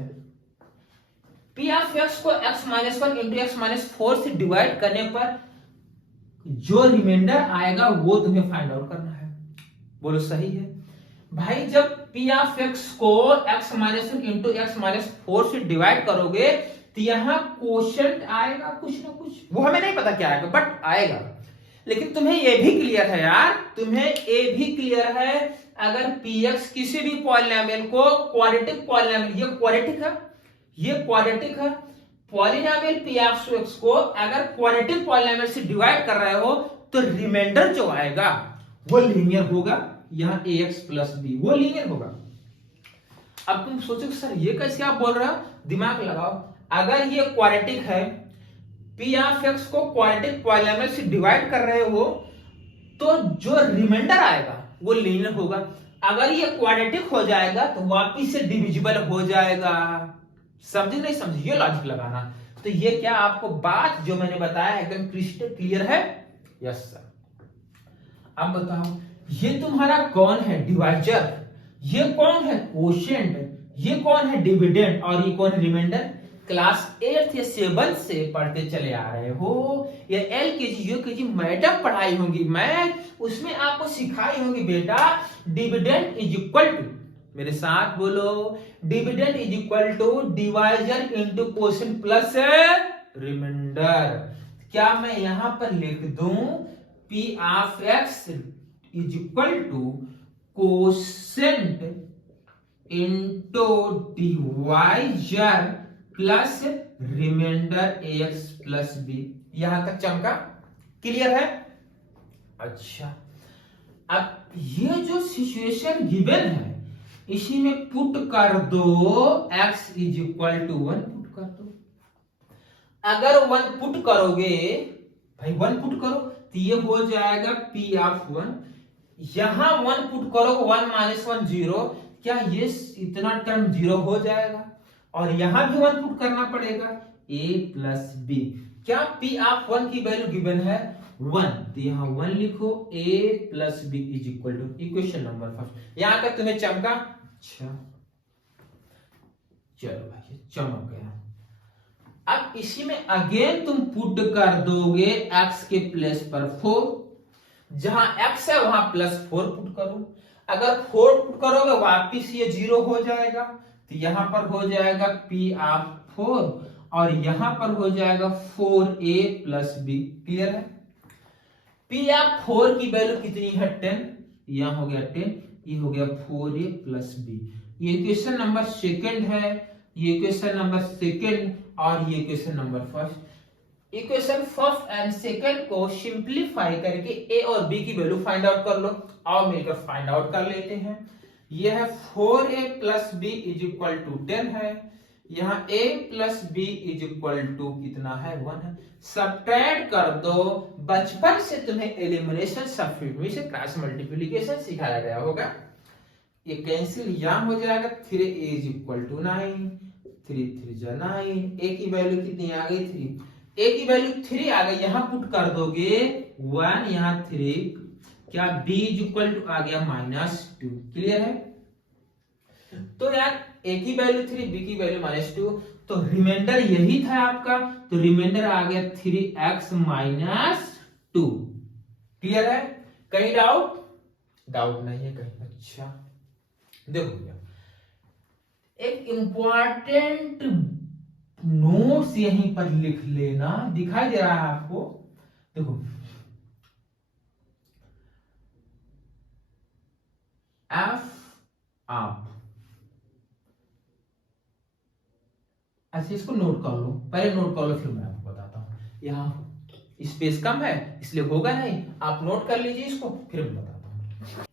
पी ऑफ एक्स को x minus 1 into x minus 4 से डिवाइड करने पर जो रिमाइंडर आएगा वो तुम्हें फाइंड आउट करना है। बोलो सही है भाई। जब पी ऑफ एक्स को x minus 1 into x minus 4 से डिवाइड करोगे तो यहाँ क्वोशंट आएगा कुछ ना कुछ, वो हमें नहीं पता क्या आएगा बट आएगा। लेकिन तुम्हें ये भी क्लियर है यार, तुम्हें ये भी क्लियर है अगर px किसी भी पॉलिनोमियल को क्वाड्रेटिक पॉलिनोमियल, ये क्वाड्रेटिक है, ये क्वाड्रेटिक है, पॉलिनोमियल p ऑफ x को अगर क्वाड्रेटिक पॉलिनोमियल से डिवाइड कर रहे हो तो रिमाइंडर जो आएगा वो लीनियर होगा, यहाँ ax प्लस बी वो लीनियर होगा। अब तुम सोचो सर ये कैसे आप बोल रहे हो, दिमाग लगाओ। अगर ये क्वाड्रेटिक है, p ऑफ x को क्वाड्रेटिक पॉलिनोमियल से डिवाइड कर रहे हो तो जो रिमाइंडर आएगा वो लीनियर होगा। अगर ये क्वाड्रेटिक हो जाएगा तो वापिस से डिविजिबल हो जाएगा। समझे नहीं समझे, ये लॉजिक लगाना। तो ये क्या आपको बात जो मैंने बताया एकदम क्रिस्टल क्लियर है? Yes sir. अब बताओ ये तुम्हारा कौन है डिवाइजर, ये कौन है क्वोशिएंट, ये कौन है डिविडेंड और ये कौन है रिमाइंडर? क्लास 8 या 7 से पढ़ते चले आ रहे हो, या LKG UKG मैडम पढ़ाई होंगी, मैं उसमें आपको सिखाई होंगी बेटा डिविडेंड इज इक्वल टू, मेरे साथ बोलो, dividend is equal to divisor into quotient plus remainder. क्या मैं यहां पर लिख दूं P of x is equal to quotient into divisor plus remainder ax plus b। यहां तक चमका? क्लियर है? अच्छा, अब ये जो सिचुएशन गिवन है इसी में पुट कर दो x is equal to 1 put कर दो। अगर 1 पुट करोगे भाई, 1 पुट करो तो ये हो जाएगा p ऑफ 1, यहां 1 पुट करो 1 माइनस 1 0, क्या ये इतना टर्म 0 हो जाएगा? और यहां भी 1 पुट करना पड़ेगा a प्लस बी। क्या p ऑफ 1 की वैल्यू गिवन है 1, तो यहां 1 लिखो, a plus b is equal to equation number first. यहां तक तुम्हें चमका? अच्छा चलो भाई चमक गया। अब इसी में अगेन तुम पुट कर दोगे x के प्लेस पर 4, जहां x है वहां प्लस 4 पुट करो। अगर 4 पुट करोगे वापिस ये 0 हो जाएगा, तो यहां पर हो जाएगा p ऑफ 4 और यहां पर हो जाएगा 4a प्लस b। क्लियर है? p ऑफ 4 की वैल्यू कितनी है 10, यहां हो गया 10, ये हो गया 4a प्लस b। ये इक्वेशन नंबर सेकंड है, ये इक्वेशन नंबर सेकंड और ये equation number first. Equation first and second को सिंपलीफाई करके a और b की वैल्यू फाइंड आउट कर लो। आओ मिलकर फाइंड आउट कर लेते हैं। यह है 4a plus b is equal to 10 है, यहाँ a plus b is equal to कितना है 1 है। सब्ट्रैक्ट कर दो। बचपन से तुम्हें एलिमिनेशन सब्स्टिट्यूशन क्रॉस मल्टीप्लिकेशन सिखाया गया होगा। ये कैंसिल यहां हो जाएगा, 3a इज इक्वल टू 9, 3 3 जा 9, a की वैल्यू कितनी आ गई 3, a की वैल्यू 3 आ गई, यहां पुट कर दोगे 1, यहां 3, क्या b इज इक्वल टू आ गया -2। क्लियर है? तो यार a की वैल्यू 3, b की वैल्यू -2, तो रिमाइंडर यही था आपका, तो रिमाइंडर आ गया 3x -2। क्लियर है? कहीं डाउट? डाउट नहीं है कहीं? अच्छा देखो भैया, एक इंपॉर्टेंट नोट्स यहीं पर लिख लेना, दिखाई दे रहा है आपको? देखो एफ आप, अच्छा इसको नोट कर लो, पहले नोट कर लो फिर मैं आपको बताता हूं। यहाँ स्पेस कम है इसलिए होगा नहीं, आप नोट कर लीजिए इसको, फिर मैं बताता हूं।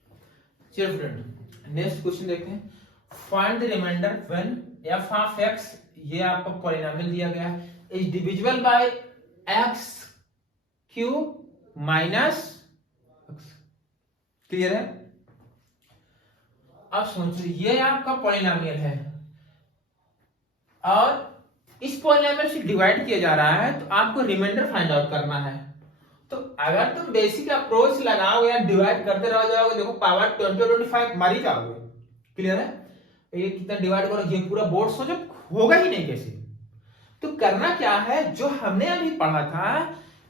चलिए फ्रेंड नेक्स्ट क्वेश्चन देखते हैं। Find the remainder when f of x, ये आपको पॉलिनोमियल दिया गया है, is divisible by x cube minus x। Clear है? अब सोचिए ये आपका पॉलिनोमियल है और इस पॉलिनोमियल से डिवाइड किया जा रहा है, तो आपको रिमाइंडर फाइंड आउट करना है। तो अगर तुम बेसिक अप्रोच लगाओगे या डिवाइड करते रह जाओगे, देखो पावर 20 25 मारी जाओगे, क्लियर है? ये कितना डिवाइड करो, ये पूरा बोर्ड सोचो होगा ही नहीं कैसे। तो करना क्या है, जो हमने अभी पढ़ा था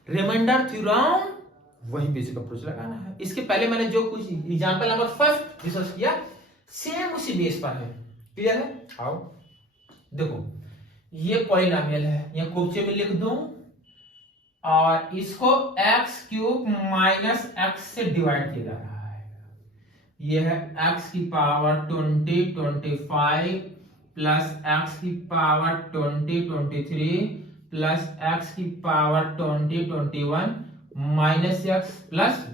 रिमाइंडर थ्योरम, वही बेसिक अप्रोच लगाना है। इसके पहले मैंने जो कुछ एग्जांपल नंबर फर्स्ट डिस्कस किया सेम उसी बेस पर है। क्लियर है? आओ देखो, ये पॉलिनोमियल है, ये कोष्ठक में लिख दूं और इसको x क्यूब माइनस x से डिवाइड किया जा रहा है। ये है x की पावर 20 25 प्लस x की पावर 20 23 प्लस x की पावर 20 21 माइनस x प्लस।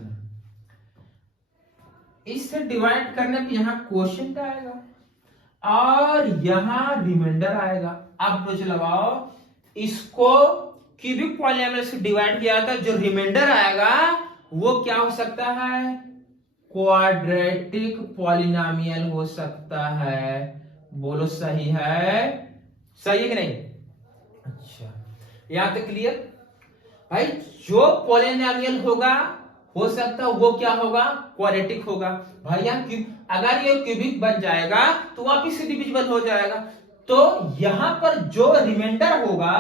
इससे डिवाइड करने पे यहाँ क्वोशिएंट आएगा और यहाँ रिमाइंडर आएगा। अब सोच लगाओ, इसको क्यूबिक पॉलिनोमियल से डिवाइड किया था, जो रिमाइंडर आएगा वो क्या हो सकता है, क्वाड्रेटिक पॉलिनोमियल हो सकता है। बोलो सही है? सही है कि नहीं? अच्छा, यहां तक क्लियर भाई? जो पॉलिनोमियल होगा हो सकता है वो क्या होगा, क्वाड्रेटिक होगा। भैया अगर ये क्यूबिक बन जाएगा तो वापिस से डिविजिबल हो जाएगा, तो यहां पर जो रिमाइंडर होगा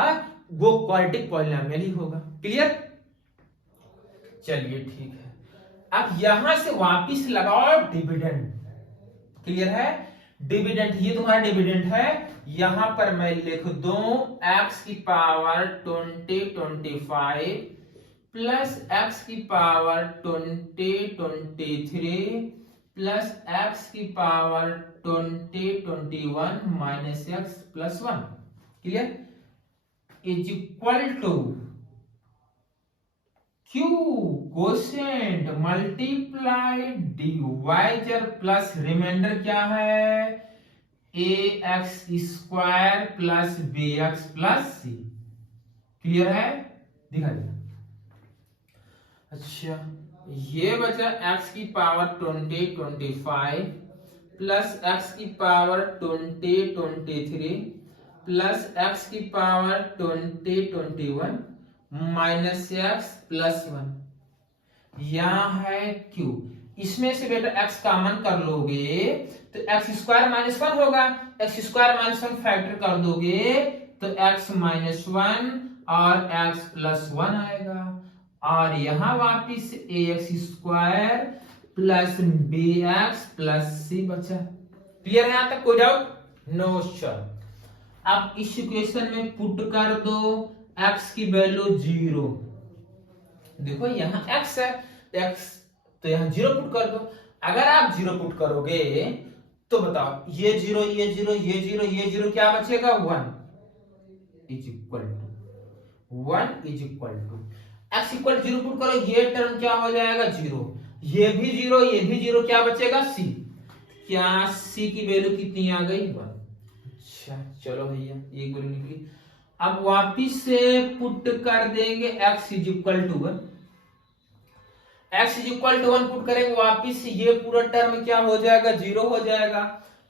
वो क्वाड्रेटिक पॉलिनोमियल ही होगा। क्लियर? चलिए ठीक है, अब यहां से वापिस लगाओ डिविडेंड। क्लियर है? डिविडेंड, ये तुम्हारा डिविडेंड है। यहां पर मैं लिख दूं x की पावर 20 25 प्लस x की पावर 20 23 प्लस x की power 20 21 minus x plus 1। Clear? Is equal to q quotient multiply divisor plus remainder क्या है, ax square plus bx plus c। Clear है? दिखा दिया। अच्छा, ये बचा x की पावर 20 25 प्लस x की पावर 20 23 प्लस x की पावर 20 21 माइनस x प्लस 1। यहां है q, इसमें से बेटा x कॉमन कर लोगे तो x स्क्वायर माइनस 1 होगा, x स्क्वायर माइनस 1 फैक्टर कर दोगे तो x माइनस 1 और x प्लस 1 आएगा, और यहां वापिस ax square plus bx plus c बचा। क्लियर है? यहां तक कोई डाउट? No sir. अब इस इक्वेशन में पुट कर दो x की वैल्यू 0। देखो यहां x है, x तो यहां 0 पुट कर दो। अगर आप 0 पुट करोगे तो बताओ, ये 0 ये 0 ये 0 ये 0 क्या बचेगा, 1 is equal to 1 is equal to x equal 0 put करो, ये टर्म क्या हो जाएगा 0, ये भी 0 ये भी 0, क्या बचेगा c। क्या c की वैल्यू कितनी आ गई, 1। अच्छा चलो भैया, एक वैल्यू निकली। अब वापिस से पुट कर देंगे x is equal to 1, x is equal to 1 put करेंगे, वापिस ये पूरा टर्म क्या हो जाएगा, 0 हो जाएगा।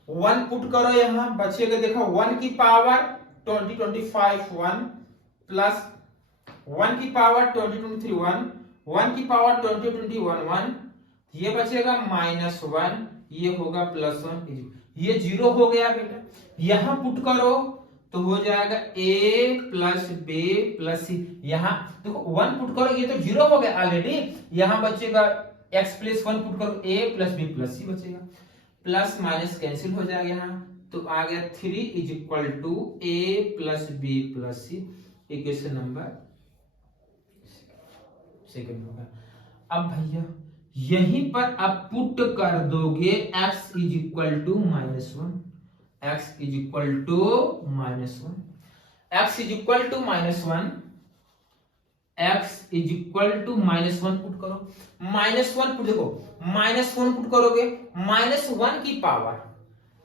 1 पुट करो, यहां बचेगा देखो 1 की पावर 20 25 1 प्लस 1 की पावर 20 23 1, 1 की पावर 20 21 1, ये बचेगा माइनस 1, ये होगा प्लस 1, ये 0 हो गया बेटा। यहां पुट करो तो हो जाएगा a plus b plus c। यहां देखो 1 पुट करो, ये तो 0 हो गया ऑलरेडी, यहां बचेगा x प्लस 1 पुट करो, a plus b plus c बचेगा, प्लस माइनस कैंसिल हो जाएगा यहां, तो आ गया 3 is equal to a plus b plus c। Equation number second होगा। अब भैया यहीं पर आप पुट कर दोगे x is equal to minus 1, x is equal to minus 1, x is equal to minus 1, x is equal to minus 1 put करो, minus 1 put, देखो माइनस 1 पुट करोगे, माइनस 1 की पावर,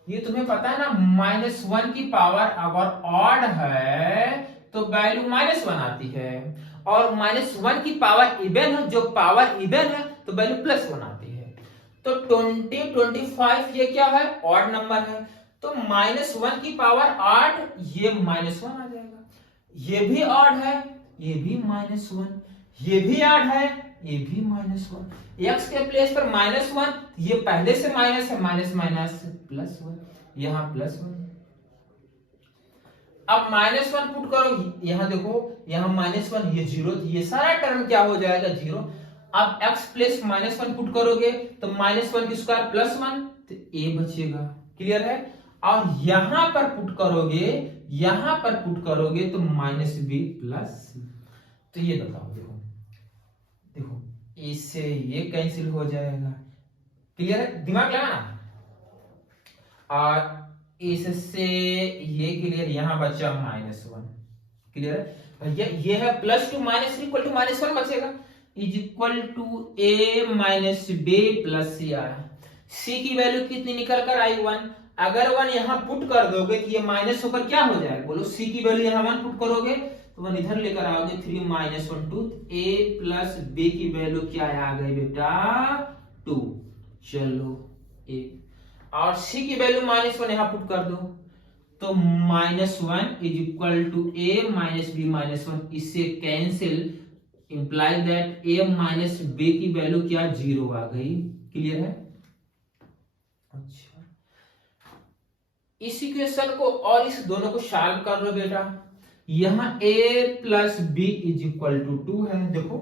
ये तुम्हें पता है ना, माइनस 1 की पावर अगर ऑड है तो वैल्यू माइनस 1 आती है, और माइनस 1 की पावर इवन है, जो पावर इवन है तो वैल्यू प्लस 1 आती है। तो 20 25 ये क्या है, ऑड नंबर है, तो माइनस 1 की पावर 8, ये माइनस 1 आ जाएगा। ये भी ऑड है, ये भी माइनस 1, ये भी ऑड है, ये भी -1, x के प्लेस पर -1, ये पहले से माइनस है, माइनस माइनस +1, यहाँ +1। अब -1 पुट करो, यहाँ देखो, यहाँ -1, ये 0, ये सारा टर्म क्या हो जाएगा 0। अब x प्लेस -1 पुट करोगे तो -1 की स्क्वायर +1, तो a बचेगा। क्लियर है? और यहां पर पुट करोगे, यहां पर पुट करोगे तो -b प्लस, तो ये बताओ, देखो देखो, इससे ये कैंसिल हो जाएगा। क्लियर है? दिमाग लगाना। और इससे ये क्लियर, यहां बचा -1। क्लियर है भैया? ये है +2 -3 इक्वल टू -1 बचेगा, is equal to a minus b plus c आया। c की वैल्यू कितनी निकल कर आई 1। अगर 1 यहां पुट कर दोगे तो ये माइनस होकर क्या हो जाएगा, बोलो। c की वैल्यू यहां 1 पुट करोगे तो 1 इधर लेकर आओगे, 3 - 1 2, a प्लस b की वैल्यू क्या आ गई बेटा 2। चलो a, और c की वैल्यू -1 यहां पुट कर दो तो -1 is equal to a minus b -1, इससे cancel, imply that a minus b की वैल्यू क्या 0 आ गई। क्लियर है? अच्छा, इस इक्वेशन को और इस दोनों को सॉल्व कर लो बेटा। यहां a plus b is equal to 2 है, देखो,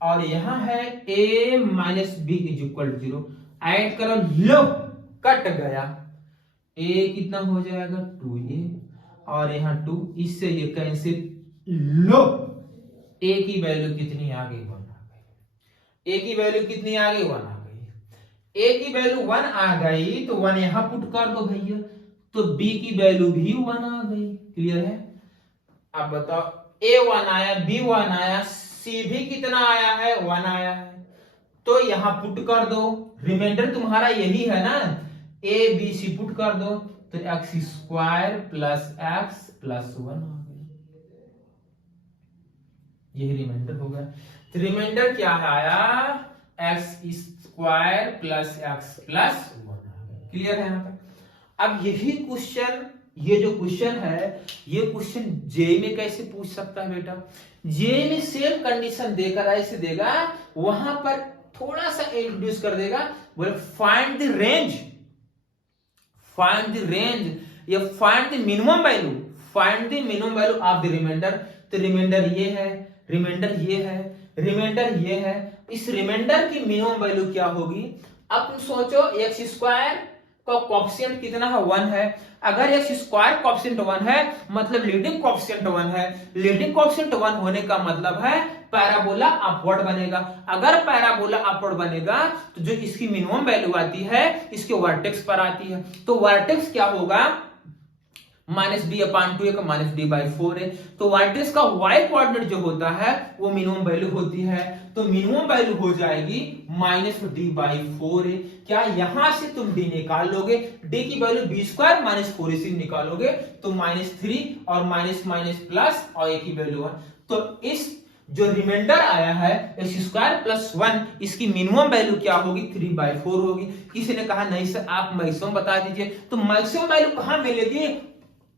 और यहां है a minus b is equal to 0। Add करो, लो कट गया, a कितना हो जाएगा 2a, और यहाँ 2, इससे ये कैंसिल, लो a की वैल्यू कितनी आ गई 1 आ गई। a की वैल्यू कितनी आ गई 1 आ गई। a की वैल्यू 1 आ गई तो 1 यहां पुट कर दो भैया, तो b की वैल्यू भी 1 आ गई। क्लियर है? अब बताओ, a 1 आया, b 1 आया, c भी कितना आया है 1 आया है, तो यहां पुट कर दो। रिमाइंडर तुम्हारा यही है ना, a b c पुट कर दो तो x² प्लस x प्लस 1 आ गई। यही रिमाइंडर होगा। तो रिमाइंडर क्या आया, x² प्लस x प्लस 1 आ गया। क्लियर है यहां तक? अब यही क्वेश्चन, ये जो क्वेश्चन है, ये क्वेश्चन जेईई में कैसे पूछ सकता है बेटा। जेईई में सेम कंडीशन देकर ऐसे देगा, वहां पर थोड़ा सा इंट्रोड्यूस कर देगा, बोले find the range, find the range या find the minimum value, find the minimum value of the remainder. तो रिमाइंडर ये है, रिमाइंडर ये है, रिमाइंडर ये है, इस रिमाइंडर की मिनिमम वैल्यू क्या होगी। अब तुम सोचो, x² का कोएफिशिएंट कितना है 1 है। अगर x² कोएफिशिएंट 1 है मतलब लीडिंग कोएफिशिएंट 1 है। लीडिंग कोएफिशिएंट 1 होने का मतलब है पैराबोला अपवर्ड बनेगा। अगर पैराबोला अपवर्ड बनेगा तो जो इसकी मिनिमम वैल्यू आती है इसके वर्टेक्स पर आती है, तो वर्टेक्स क्या होगा -b/2 है, -d/4 है। तो वर्टेक्स का y कोऑर्डिनेट जो होता है वो मिनिमम वैल्यू होती है, तो मिनिमम वैल्यू हो जाएगी -d/4 है। क्या यहां से तुम d निकाल लोगे, d की वैल्यू b² -4 से निकालोगे तो -3 और माइनस माइनस प्लस और a की वैल्यू 1। तो इस जो रिमाइंडर आया है x² प्लस 1, इसकी मिनिमम वैल्यू क्या होगी 3/4 होगी। किसी ने कहा नहीं सर आप मैक्सिमम बता दीजिए, तो मैक्सिमम वैल्यू कहां मिलेगी,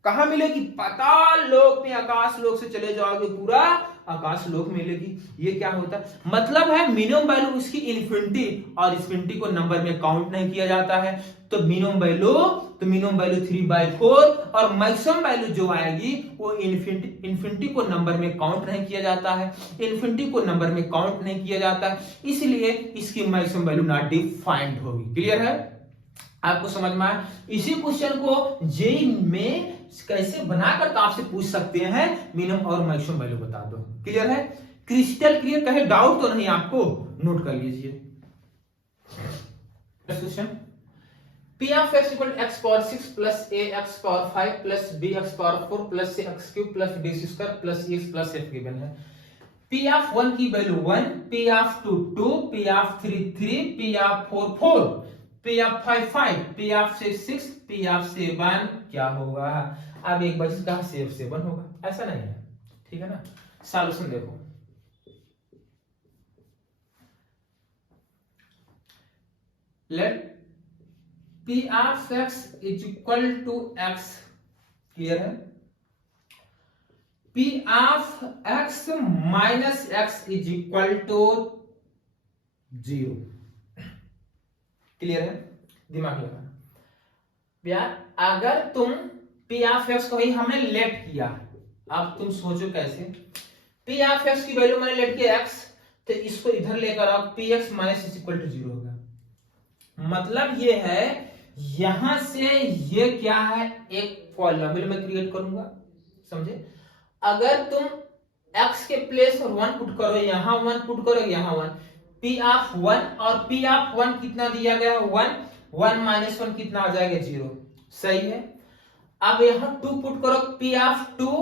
कहां मिलेगी, पाताल लोक में, आकाश लोक से चले जाओगे पूरा आकाश लोक मिलेगी। ये क्या होता है, मतलब है मिनिमम वैल्यू इसकी इन्फिनिटी, और इन्फिनिटी को नंबर में काउंट नहीं किया जाता है, तो मिनिमम वैल्यू 3/4, और मैक्सिमम वैल्यू जो आएगी वो इन्फिनिटी को नंबर में काउंट नहीं किया जाता है, इन्फिनिटी को नंबर में काउंट नहीं किया जाता, इसलिए इसकी मैक्सिमम वैल्यू नॉट डिफाइंड होगी। क्लियर है? आपको समझ में आया? इसी क्वेश्चन को जेईई में कैसे बनाकर तो आपसे पूछ सकते हैं, मिनिमम और मैक्सिमम वैल्यू बता दो। क्लियर है? Crystal clear? कहे डाउट तो नहीं आपको, नोट कर लीजिए। Question p of x equal to x power 6 plus a x power 5 plus b x power 4 plus c x cube plus d square plus x plus f given है। p of 1 की value 1, p of 2 2, p of 3 3, p of 4 4, p of 5 5, p of 6 6, p of 7 क्या होगा। अब एक बच्चे कहा 7 होगा, ऐसा नहीं है, ठीक है ना। सॉल्यूशन देखो, let p of x is equal to x, clear है। p of x minus x is equal to 0। Clear है? दिमाग लगाना यार। अगर तुम पी ऑफ एक्स को ही हमने लेट किया, अब तुम सोचो कैसे। पी ऑफ एक्स की वैल्यू मैंने लेट किया एक्स, तो इसको इधर लेकर आओ, p x minus is equal to 0 होगा। मतलब ये है यहां से ये क्या है, एक पॉलिनोमियल मैं क्रिएट करूंगा, समझे? अगर तुम x के प्लेस पर 1 पुट करो, यहां 1 पुट करो, यहां 1, p ऑफ 1 और p ऑफ 1 कितना दिया गया है 1, 1 माइनस 1 कितना आ जाएगा 0, सही है। अब यहां 2 पुट करो, p ऑफ 2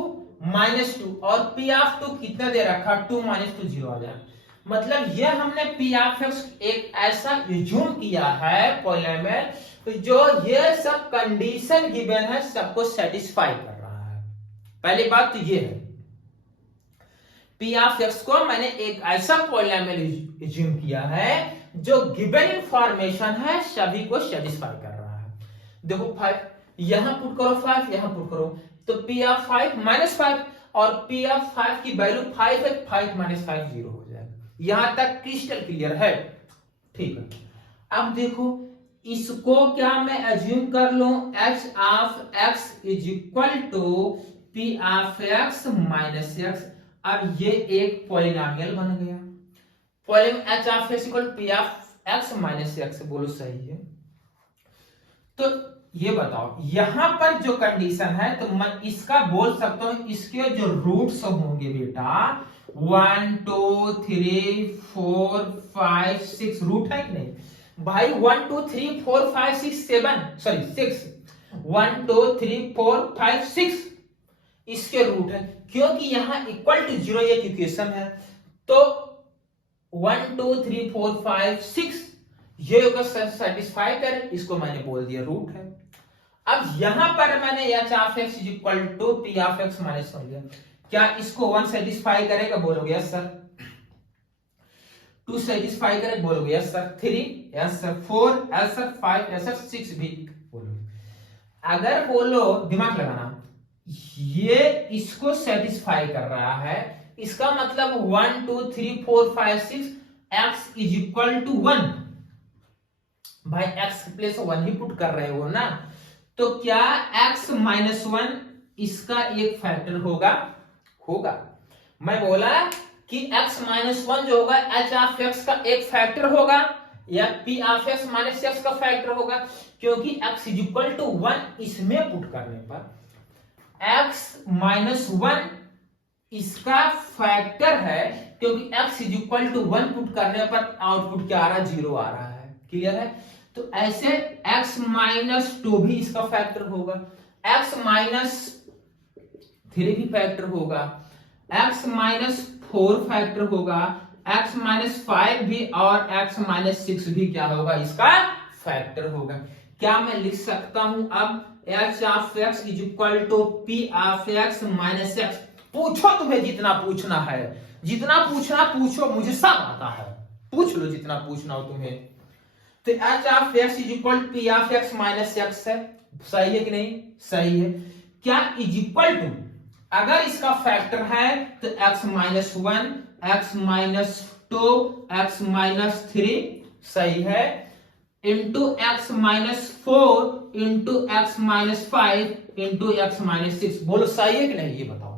माइनस 2 और p ऑफ 2 कितना दे रखा 2 माइनस 2 0 आ जाएगा। मतलब ये हमने p ऑफ x एक ऐसा एज्यूम किया है पॉलिनोमियल जो ये सब कंडीशन गिवन है सबको सेटिस्फाई कर रहा है। पहली बात तो ये है, p ऑफ x को मैंने एक ऐसा पॉलिनोमियल एज्यूम किया है जो गिवन इंफॉर्मेशन है सभी को सेटिस्फाई कर रहा है। देखो 5 यहां पुट करो, 5 यहां पुट करो, तो p ऑफ 5 माइनस 5 और p ऑफ 5 की वैल्यू 5 है, 5 माइनस 5 0 हो जाएगा। यहां तक क्रिस्टल क्लियर है? ठीक है। अब देखो इसको क्या मैं एज्यूम कर लूं, h of x is equal to p of x minus x। अब ये एक पॉलिनोमियल बन गया। Polynomial h of x equal p of x minus x, बोलो सही है? तो ये बताओ यहां पर जो कंडीशन है तो मैं इसका बोल सकता हूं, इसके जो रूट्स होंगे बेटा 1 2 3 4 5 6 रूट है कि नहीं भाई? 1 2 3 4 5 6 7 सॉरी 6 1 2 3 4 5 6 इसके रूट है, क्योंकि यहां इक्वल टू 0 ये इक्वेशन है। तो 1 2 3 4 5 6 ये सेटिस्फाई करे, इसको मैंने बोल दिया रूट है। अब यहां पर मैंने h of x is equal to p of x minus 1 लिया, क्या इसको 1 सेटिस्फाई करेगा? बोलोगे यस सर। 2 सेटिस्फाई करेगा? बोलोगे yes sir. 3 yes sir. 4 yes sir. 5 yes sir. 6 भी बोलोगे। अगर बोलो, दिमाग लगाना, ये इसको सेटिस्फाई कर रहा है, इसका मतलब 1 2 3 4 5 6 x इज इक्वल टू 1। भाई x प्लेस 1 ही पुट कर रहे हो ना, तो क्या x माइनस 1 इसका एक फैक्टर होगा? होगा। मैं बोला कि x माइनस 1 जो होगा h ऑफ x का एक फैक्टर होगा या p of x minus x का फैक्टर होगा, क्योंकि x इज इक्वल टू 1 इसमें पुट करने पर x माइनस 1 इसका फैक्टर है, क्योंकि x is equal to 1 put करने पर आउटपुट क्या आ रहा है? 0 आ रहा है। क्लियर है? तो ऐसे x माइनस 2 भी इसका फैक्टर होगा, x माइनस 3 भी फैक्टर होगा, x माइनस 4 फैक्टर होगा, x माइनस 5 भी और x माइनस 6 भी क्या होगा? इसका फैक्टर होगा। क्या मैं लिख सकता हूं अब h of x is equal to p of x minus x? पूछो, तुम्हें जितना पूछना है, जितना पूछना पूछो, मुझे सब आता है, पूछ लो जितना पूछना हो तुम्हें। तो h of x is equal to p of x minus x है, सही है कि नहीं? सही है। क्या इज इक्वल टू, अगर इसका फैक्टर है तो x minus 1 x minus 2 x minus 3 सही है, into x minus 4 into x minus 5 into x minus 6, बोलो सही है कि नहीं? ये बताओ,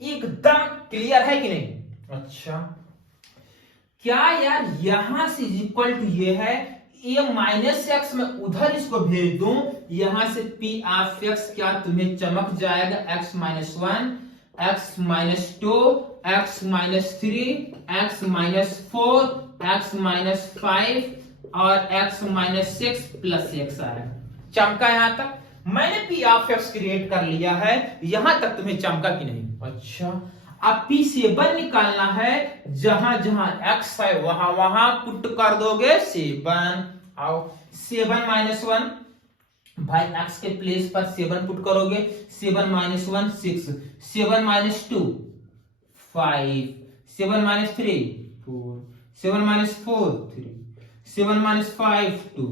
एकदम क्लियर है कि नहीं? अच्छा, क्या यार यहां से इज इक्वल टू ये है, ये माइनस एक्स में उधर इसको भेज दूं, यहां से p ऑफ x क्या तुम्हें चमक जाएगा? x minus 1 x minus 2 x minus 3 x minus 4 x minus 5 और x माइनस 6 प्लस x आ रहा है। चमका? यहां तक मैंने p ऑफ x क्रिएट कर लिया है, यहां तक तुम्हें चमका कि नहीं? अच्छा, अब p से 1 निकालना है, जहां जहां x है वहां वहां पुट कर दोगे 7। आओ 7 माइनस 1, भाई x के प्लेस पर 7 पुट करोगे, 7 minus 1 6, 7 minus 2 5, 7 minus 3 4, 7 minus 4 3, 7 minus 5 2,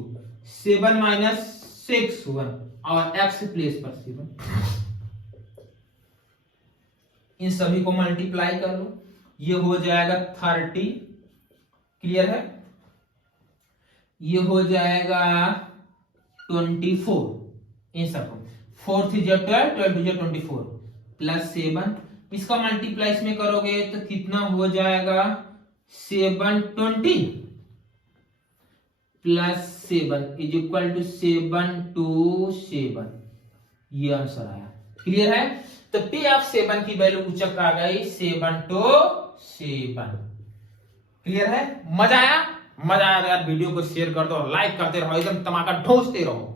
7 minus 6 1 और x प्लेस पर 7। इन सभी को मल्टीप्लाई कर लो, ये हो जाएगा 30। क्लियर है? ये हो जाएगा 24, इन सबको 4 3 जा 12, 12 2 जा 24 प्लस 7, इसका मल्टीप्लाई इसमें करोगे तो कितना हो जाएगा 720 प्लस 7 इज इक्वल टू 727, ये आंसर आया। क्लियर है? तो P ऑफ 7 की वैल्यू उचक आ गई 727। क्लियर है? मजा आया? मजा आया तो यार वीडियो को शेयर कर दो, लाइक करते रहो, एकदम धमाका ठोसते रहो।